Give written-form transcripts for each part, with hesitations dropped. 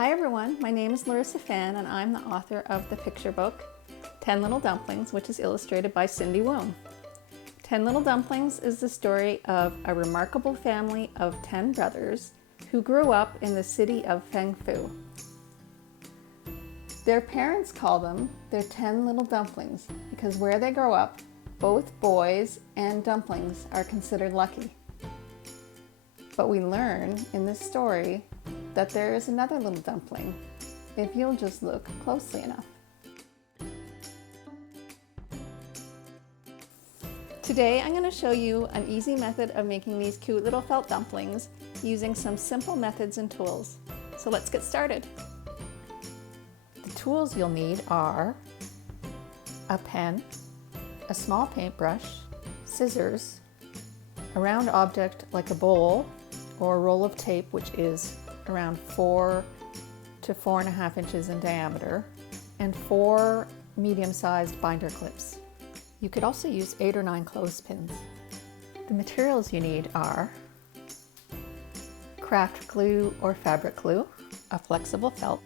Hi everyone, my name is Larissa Fan and I'm the author of the picture book, 10 Little Dumplings, which is illustrated by Cindy Womb. 10 Little Dumplings is the story of a remarkable family of 10 brothers who grew up in the city of Fengfu. Their parents call them their 10 Little Dumplings because where they grow up, both boys and dumplings are considered lucky. But we learn in this story that there is another little dumpling if you'll just look closely enough. Today I'm going to show you an easy method of making these cute little felt dumplings using some simple methods and tools. So let's get started. The tools you'll need are a pen, a small paintbrush, scissors, a round object like a bowl or a roll of tape, which is around 4 to 4.5 inches in diameter, and 4 medium-sized binder clips. You could also use 8 or 9 clothespins. The materials you need are craft glue or fabric glue, a flexible felt.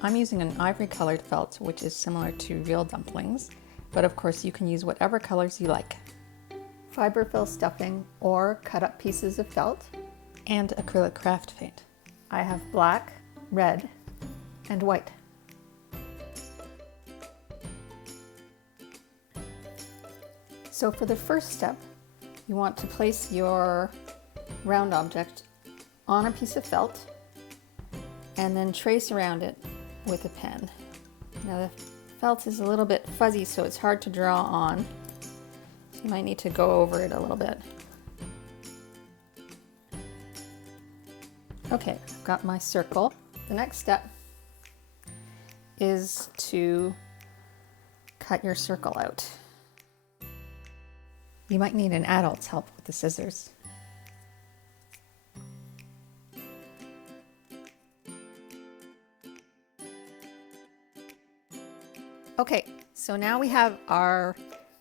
I'm using an ivory colored felt, which is similar to real dumplings, but of course you can use whatever colors you like. Fiberfill stuffing or cut up pieces of felt, and acrylic craft paint. I have black, red, and white. So for the first step, you want to place your round object on a piece of felt and then trace around it with a pen. Now the felt is a little bit fuzzy, so it's hard to draw on. So you might need to go over it a little bit. Okay, I've got my circle. The next step is to cut your circle out. You might need an adult's help with the scissors. Okay, so now we have our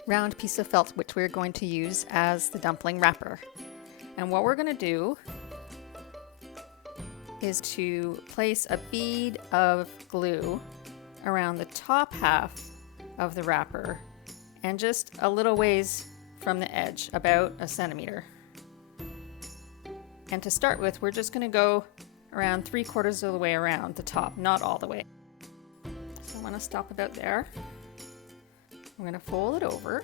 round piece of felt, which we're going to use as the dumpling wrapper. And what we're going to do is to place a bead of glue around the top half of the wrapper and just a little ways from the edge, about 1 centimeter. And to start with, we're just going to go around 3/4 of the way around the top, not all the way. So I'm going to stop about there. I'm going to fold it over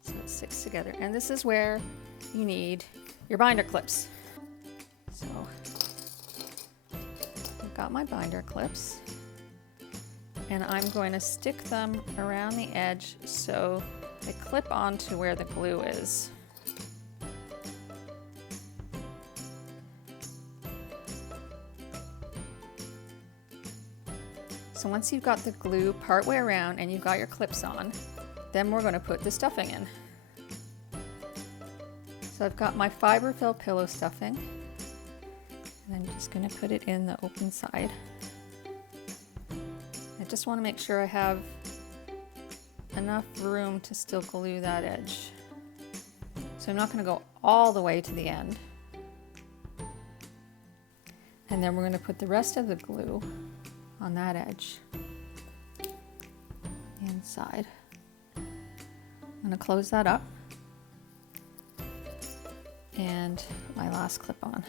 so it sticks together. And this is where you need your binder clips. So I've got my binder clips and I'm going to stick them around the edge so they clip onto where the glue is. So once you've got the glue partway around and you've got your clips on, then we're going to put the stuffing in. So I've got my fiberfill pillow stuffing. And I'm just going to put it in the open side. I just want to make sure I have enough room to still glue that edge. So I'm not going to go all the way to the end. And then we're going to put the rest of the glue on that edge, inside. I'm going to close that up and put my last clip on.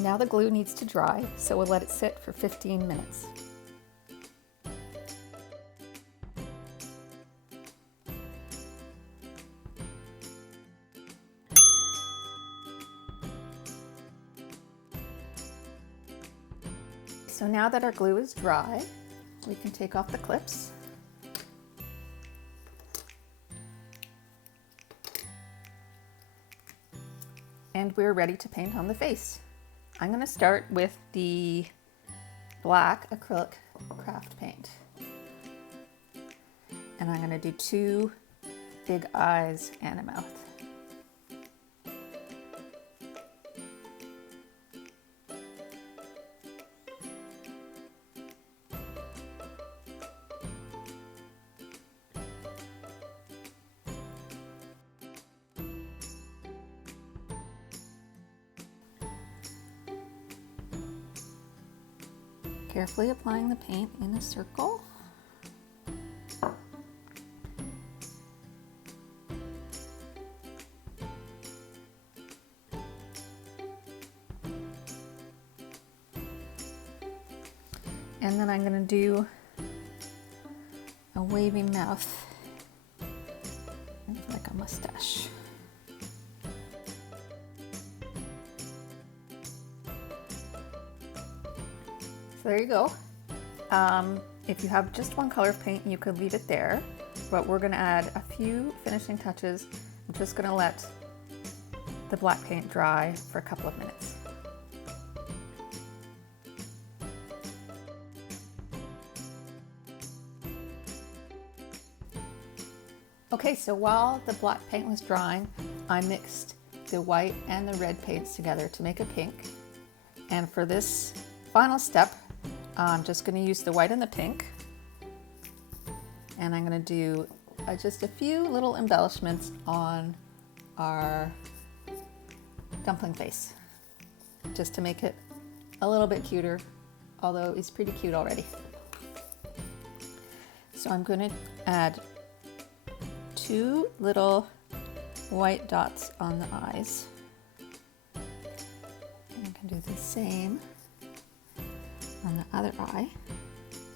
Now the glue needs to dry, so we'll let it sit for 15 minutes. So now that our glue is dry, we can take off the clips. And we're ready to paint on the face. I'm going to start with the black acrylic craft paint. And I'm going to do 2 big eyes and a mouth. carefully applying the paint in a circle. And then I'm going to do a wavy mouth, like a mustache. So there you go. If you have just one color of paint, you could leave it there, but we're going to add a few finishing touches. I'm just going to let the black paint dry for a couple of minutes. Okay, so while the black paint was drying, I mixed the white and the red paints together to make a pink. And for this final step, I'm just going to use the white and the pink. And I'm going to do just a few little embellishments on our dumpling face, just to make it a little bit cuter, although it's pretty cute already. So I'm going to add 2 little white dots on the eyes. And I can do the same on the other eye.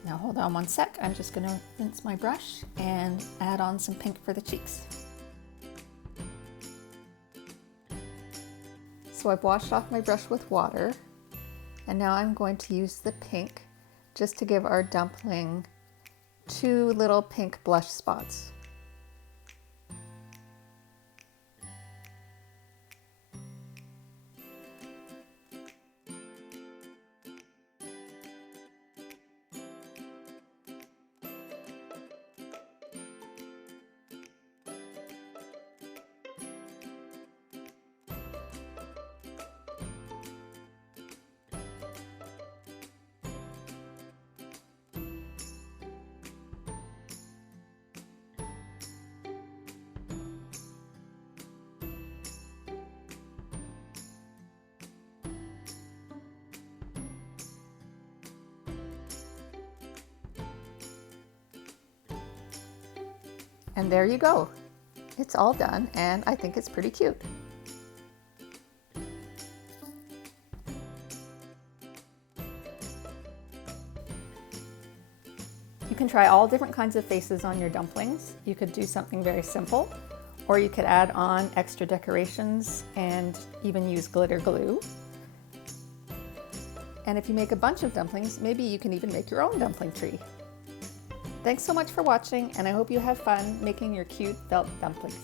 Now hold on one sec, I'm just going to rinse my brush and add on some pink for the cheeks. So I've washed off my brush with water, and now I'm going to use the pink just to give our dumpling 2 little pink blush spots. And there you go. It's all done, and I think it's pretty cute. You can try all different kinds of faces on your dumplings. You could do something very simple, or you could add on extra decorations and even use glitter glue. And if you make a bunch of dumplings, maybe you can even make your own dumpling tree. Thanks so much for watching, and I hope you have fun making your cute felt dumplings.